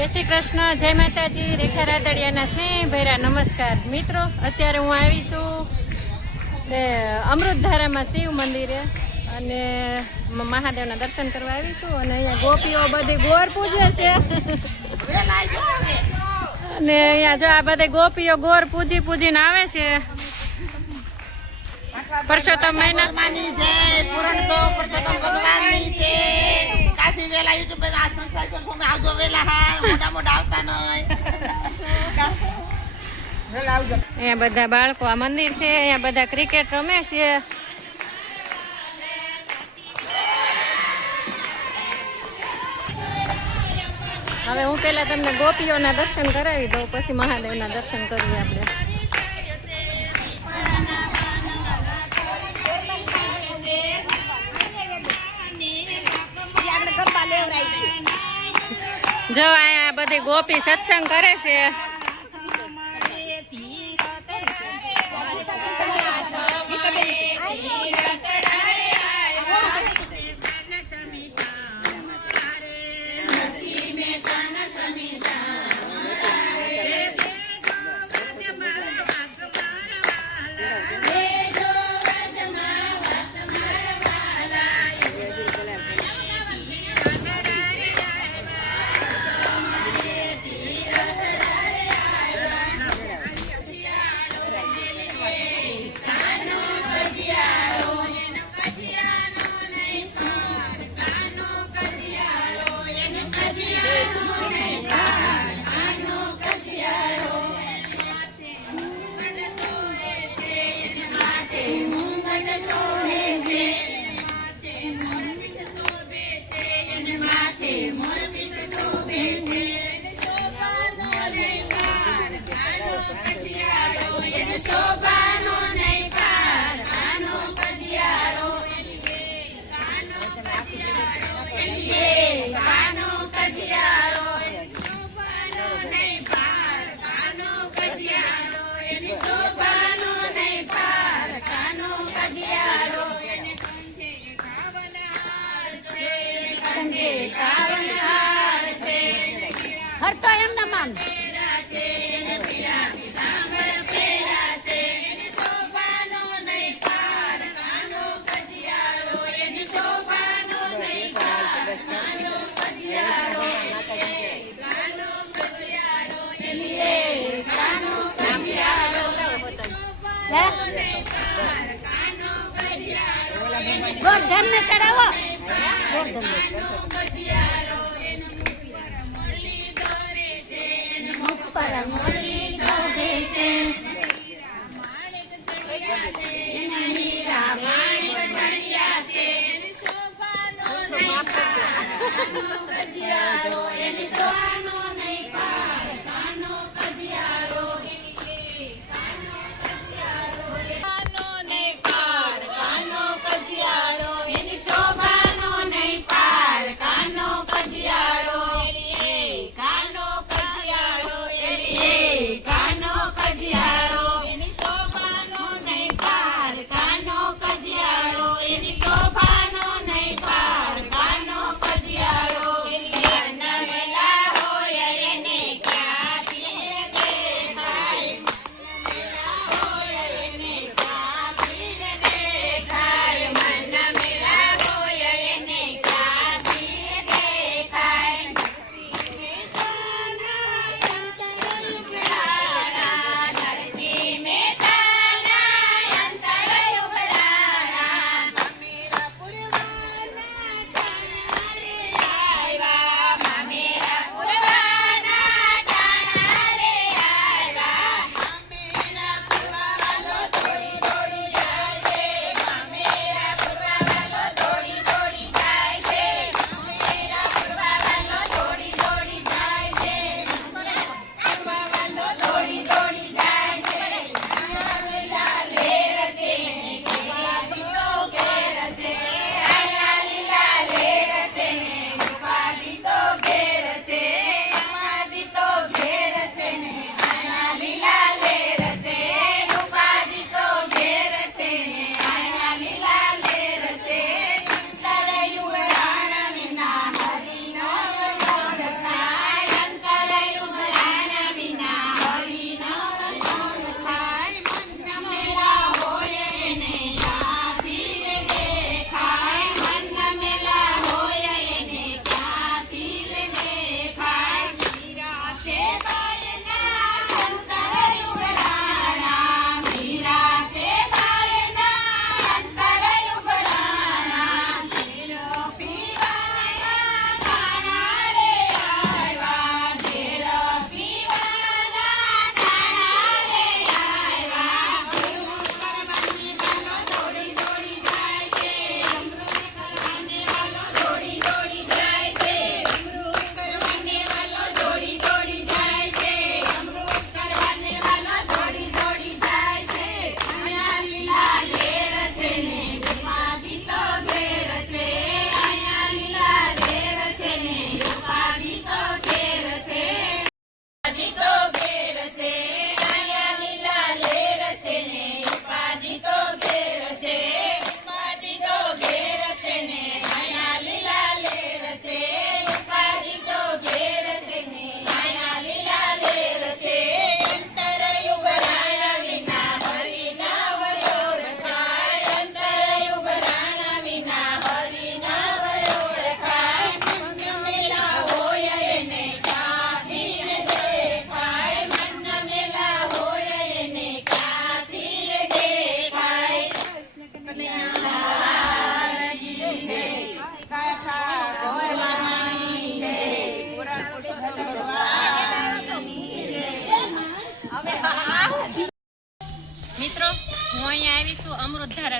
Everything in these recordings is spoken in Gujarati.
જય શ્રી કૃષ્ણ, જય માતાજી, રેખા રાદડિયાના સ્નેહ ભૈરા નમસ્કાર મિત્રો. અત્યારે હું આવી છું અમૃતધારામાં શિવ મંદિરે અને મહાદેવના દર્શન કરવા આવીશું. અને અહીંયા ગોપીઓ બધી ગોર પૂજે છે અને અહીંયા જો આ બધી ગોપીઓ ગોર પૂજીને આવે છે. પરસોત્તમ મહિનાની જય, પુરણસો પરસોત્તમ ભગવાનની જય. કાશી વેલા યુટ્યુબ પર આ સંસ્થા કરશો મે આવજો વેલા હા મોટા આવતા નય. વેલા આવજો. અહીંયા બધા બાળકો આ મંદિર છે, અહીંયા બધા ક્રિકેટ રમે છે. હવે હું પહેલા તમને ગોપીઓના દર્શન કરાવી દઉં, પછી મહાદેવના દર્શન કરીએ આપણે. જો અહીંયા બધી ગોપી સત્સંગ કરે છે. હરતો એમ ના માન ગોરધન ને ચડાવો.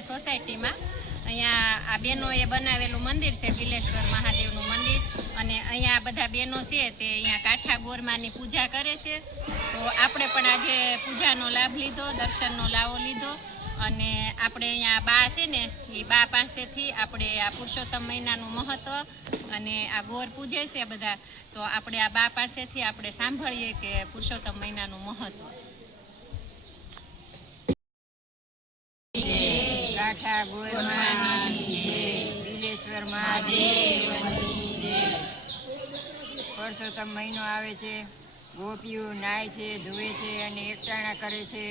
ગોરપુરા સોસાયટીમાં. અહીંયા આ બહેનોએ બનાવેલું મંદિર છે, બિલેશ્વર મહાદેવનું મંદિર. અને અહીંયા બધા બહેનો છે તે અહીંયા કાઠા ગોરમાની પૂજા કરે છે. તો આપણે પણ આજે પૂજાનો લાભ લીધો, દર્શનનો લાવો લીધો. અને આપણે અહીંયા બા છે ને, એ બા પાસેથી આપણે આ પુરુષોત્તમ મહિનાનું મહત્ત્વ અને આ ગોર પૂજે છે બધા, તો આપણે આ બા પાસેથી આપણે સાંભળીએ કે પુરુષોત્તમ મહિનાનું મહત્ત્વ. કાઠા ગોરમાની જય, બિલેશ્વર મહાદેવની જય. પુરુષોત્તમ મહિનો આવે છે, ગોપીઓ નાય છે, ધોવે છે અને એકટાણા કરે છે.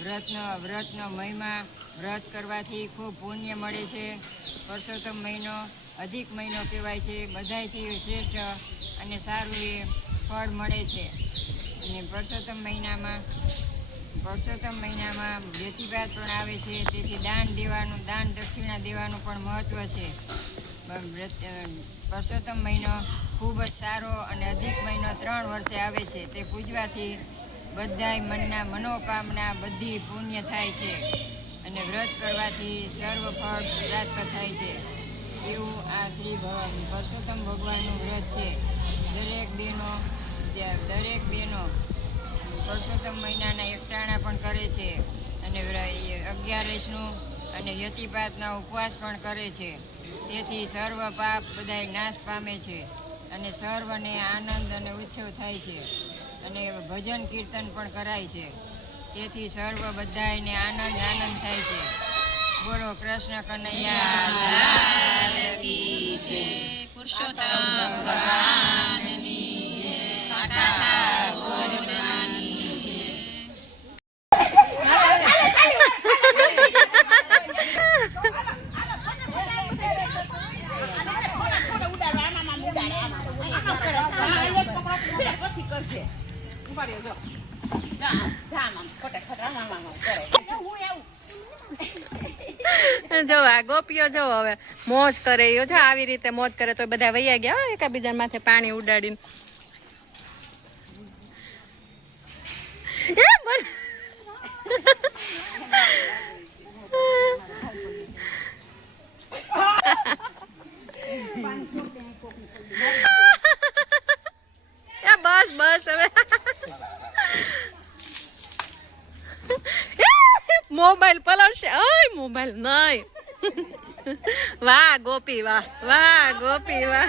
વ્રતનો મહિમા, વ્રત કરવાથી ખૂબ પુણ્ય મળે છે. પુરુષોત્તમ મહિનો અધિક મહિનો કહેવાય છે, બધાયથી શ્રેષ્ઠ અને સારું એ ફળ મળે છે. અને પુરુષોત્તમ મહિનામાં વ્યતિપાત પણ આવે છે, તેથી દાન દક્ષિણા દેવાનું પણ મહત્ત્વ છે. પુરુષોત્તમ મહિનો ખૂબ જ સારો અને અધિક મહિનો 3 વર્ષે આવે છે. તે પૂજવાથી બધાય મનના મનોકામના બધી પુણ્ય થાય છે અને વ્રત કરવાથી સર્વ ફળ પ્રાપ્ત થાય છે. એવું આ શ્રી પુરુષોત્તમ ભગવાનનું વ્રત છે. દરેક બહેનો પુરુષોત્તમ મહિનાના એકટાણા પણ કરે છે અને 11 અને વ્યતિપાતના ઉપવાસ પણ કરે છે. તેથી સર્વ પાપ બધાય નાશ પામે છે અને સર્વને આનંદ અને ઉત્સવ થાય છે અને ભજન કીર્તન પણ કરાય છે. તેથી સર્વ બધાયને આનંદ થાય છે. બોલો કૃષ્ણ કનૈયા લાલ કી જય. પુરુષોત્તમ ભગવાનની જય. કાઠા ગોરમાની જય. જો આ ગોપીઓ જો હવે મોજ કરે, જો આવી રીતે મોજ કરે તો બધા વૈયા ગયા એકાબીજા માથે પાણી ઉડાડીને. બસ હવે મોબાઈલ પલળશે. મોબાઈલ નહીં. વાહ ગોપી વાહ, વાહ ગોપી વાહ.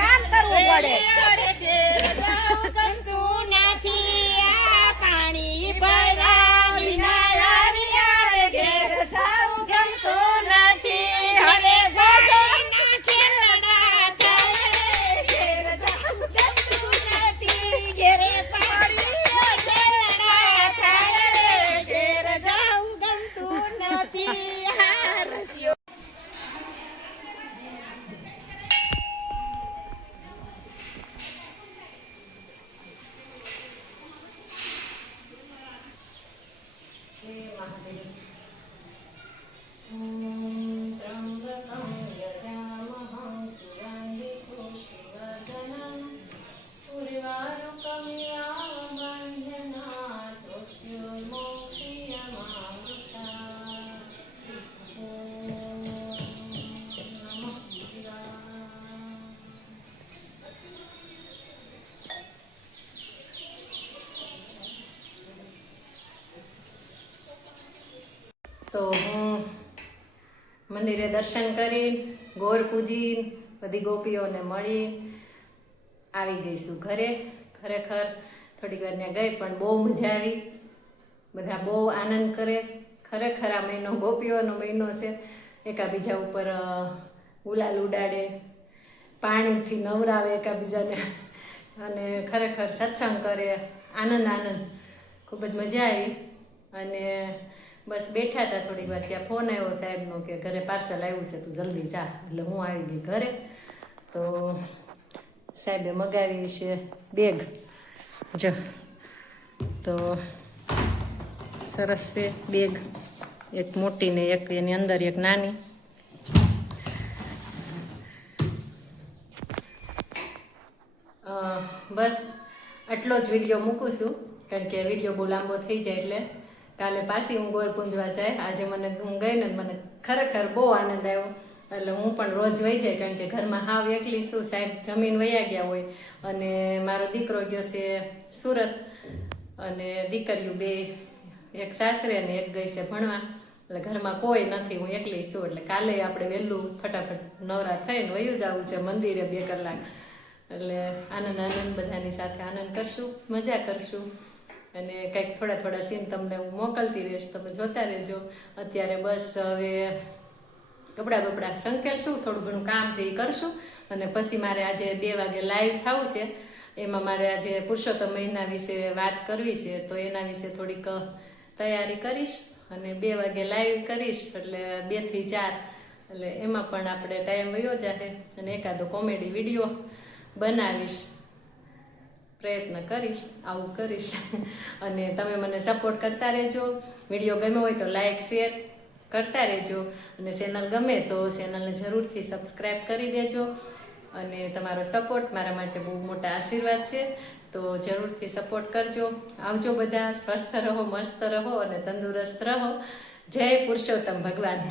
કામ કરવું પડે. પાણી ભરા વિના ઘેર જાવું ગમતું નથી. હવે ખેલડા થાય ઘેર જાવું ગમતું નથી. ઘેરે પાણી ખેલડા થાય ઘેર જાવું ગમતું નથી. રસ્યો તો હું મંદિરે દર્શન કરી, ગોર પૂજી, બધી ગોપીઓને મળી આવી ગઈ છું ઘરે. ખરેખર થોડીક વાર ત્યાં ગઈ પણ બહુ મજા આવી. બધા બહુ આનંદ કરે. ખરેખર આ મહિનો ગોપીઓનો મહિનો છે. એકાબીજા ઉપર ગુલાલ ઉડાડે, પાણીથી નવરાવે એકાબીજાને અને ખરેખર સત્સંગ કરે. આનંદ ખૂબ જ મજા આવી. અને બસ બેઠા હતા થોડીક વાર ત્યાં ફોન આવ્યો સાહેબનો કે ઘરે પાર્સલ આવ્યું છે તું જલ્દી જા, એટલે હું આવી ગઈ ઘરે. તો સાહેબે મગાવી છે બેગ, જો તો સરસ છે બેગ, એક મોટી ને એક એની અંદર એક નાની. બસ આટલો જ વિડીયો મૂકું છું, કારણ કે વિડીયો બહુ લાંબો થઈ જાય, એટલે કાલે પાછી હું ગોળ પૂંજવા જાય. આજે હું ગઈ ને મને ખરેખર બહુ આનંદ આવ્યો, એટલે હું પણ રોજ વહી જાય, કારણ કે ઘરમાં હાવ એકલી છું. સાહેબ જમીન વયા ગયા હોય અને મારો દીકરો ગયો છે સુરત, અને દીકરીઓ બે, એક સાસરે ને એક ગઈ છે ભણવા, એટલે ઘરમાં કોઈ નથી, હું એકલી છું. એટલે કાલે આપણે વહેલું ફટાફટ નવરા થઈને વયું જવું છે મંદિરે 2 કલાક. એટલે આનંદ બધાની સાથે આનંદ કરશું, મજા કરશું, અને કંઈક થોડા સીન તમને હું મોકલતી રહીશ, તમે જોતા રહેજો. અત્યારે બસ હવે કપડાં બપડા સંકેલશું, થોડું ઘણું કામ છે એ કરશું, અને પછી મારે આજે 2 વાગે લાઈવ થવું છે. એમાં મારે આજે પુરુષોત્તમ મહિના વિશે વાત કરવી છે, તો એના વિશે થોડીક તૈયારી કરીશ, અને 2 વાગે લાઈવ કરીશ, એટલે 2 થી 4, એટલે એમાં પણ આપણે ટાઈમ વયો જશે, અને એકાદો કોમેડી વિડીયો બનાવીશ, પ્રયત્ન કરીશ, આવું કરીશ. અને તમે મને સપોર્ટ કરતા રહેજો. વિડીયો ગમ્યો હોય તો લાઈક શેર કરતા રહેજો, અને ચેનલ ગમે તો ચેનલને જરૂરથી સબસ્ક્રાઈબ કરી દેજો. અને તમારો સપોર્ટ મારા માટે બહુ મોટા આશીર્વાદ છે, તો જરૂરથી સપોર્ટ કરજો. આવજો બધા, સ્વસ્થ રહો, મસ્ત રહો અને તંદુરસ્ત રહો. જય પુરુષોત્તમ ભગવાન.